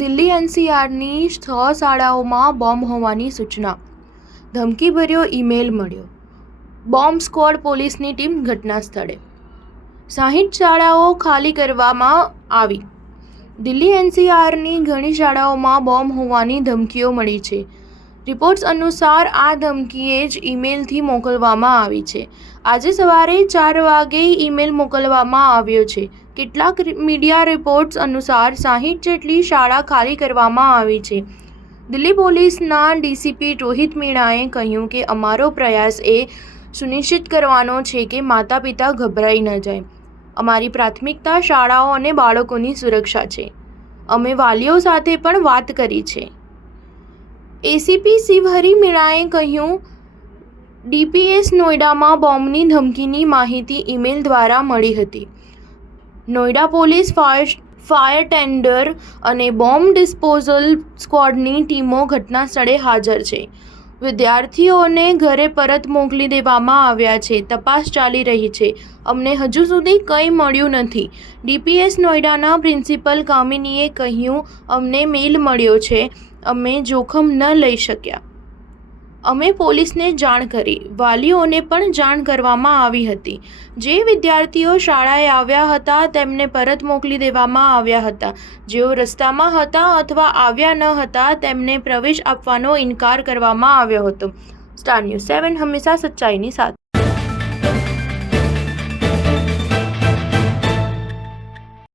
દિલ્હી એનસીઆરની 6 શાળાઓમાં બોમ્બ હોવાની સૂચના. ધમકીભર્યો ઈમેલ મળ્યો. બોમ્બ સ્ક્વોડ પોલીસની ટીમ ઘટના સ્થળે. 60 શાળાઓ ખાલી કરવામાં આવી. દિલ્હી એનસીઆરની ઘણી શાળાઓમાં બોમ્બ હોવાની ધમકીઓ મળી છે. રિપોર્ટ્સ અનુસાર આ ધમકી જ ઈમેલથી મોકલવામાં આવી છે. આજે સવારે 4 વાગે ઈમેલ મોકલવામાં આવ્યો છે. કેટલાક મીડિયા રિપોર્ટ્સ અનુસાર 60 જેટલી શાળા ખાલી કરવામાં આવી છે. દિલ્હી પોલીસના ડીસીપી રોહિત મીણાએ કહ્યું કે અમારો પ્રયાસ એ સુનિશ્ચિત કરવાનો છે કે માતા પિતા ગભરાઈ ન જાય. અમારી પ્રાથમિકતા શાળાઓ અને બાળકોની સુરક્ષા છે. અમે વાલીઓ સાથે પણ વાત કરી છે. એસીપી શિવહરી મીણાએ કહ્યું, ડીપીએસ નોઈડામાં બોમ્બની ધમકીની માહિતી ઈમેલ દ્વારા મળી હતી. નોઈડા પોલીસ, ફાયર ટેન્ડર અને બોમ્બ ડિસ્પોઝલ સ્ક્વોડની ટીમો ઘટના સ્થળે હાજર છે. વિદ્યાર્થીઓને ઘરે પરત મોકલી દેવામાં આવ્યા છે. તપાસ ચાલી રહી છે. અમને હજુ સુધી કંઈ મળ્યું નથી. ડીપીએસ નોઈડાના પ્રિન્સિપલ કામિનીએ કહ્યું, અમને મેલ મળ્યો છે. અમે જોખમ ન લઈ શક્યા. અમે પોલીસને જાણ કરી. વાલીઓને પણ જાણ કરવામાં આવી હતી. જે વિદ્યાર્થીઓ શાળાએ આવ્યા હતા તેમને પરત મોકલી દેવામાં આવ્યા હતા. જેઓ રસ્તામાં હતા અથવા આવ્યા ન હતા તેમને પ્રવેશ આપવાનો ઇનકાર કરવામાં આવ્યો હતો. સ્ટાર ન્યૂઝ 7 હંમેશા સચ્ચાઈની સાથે.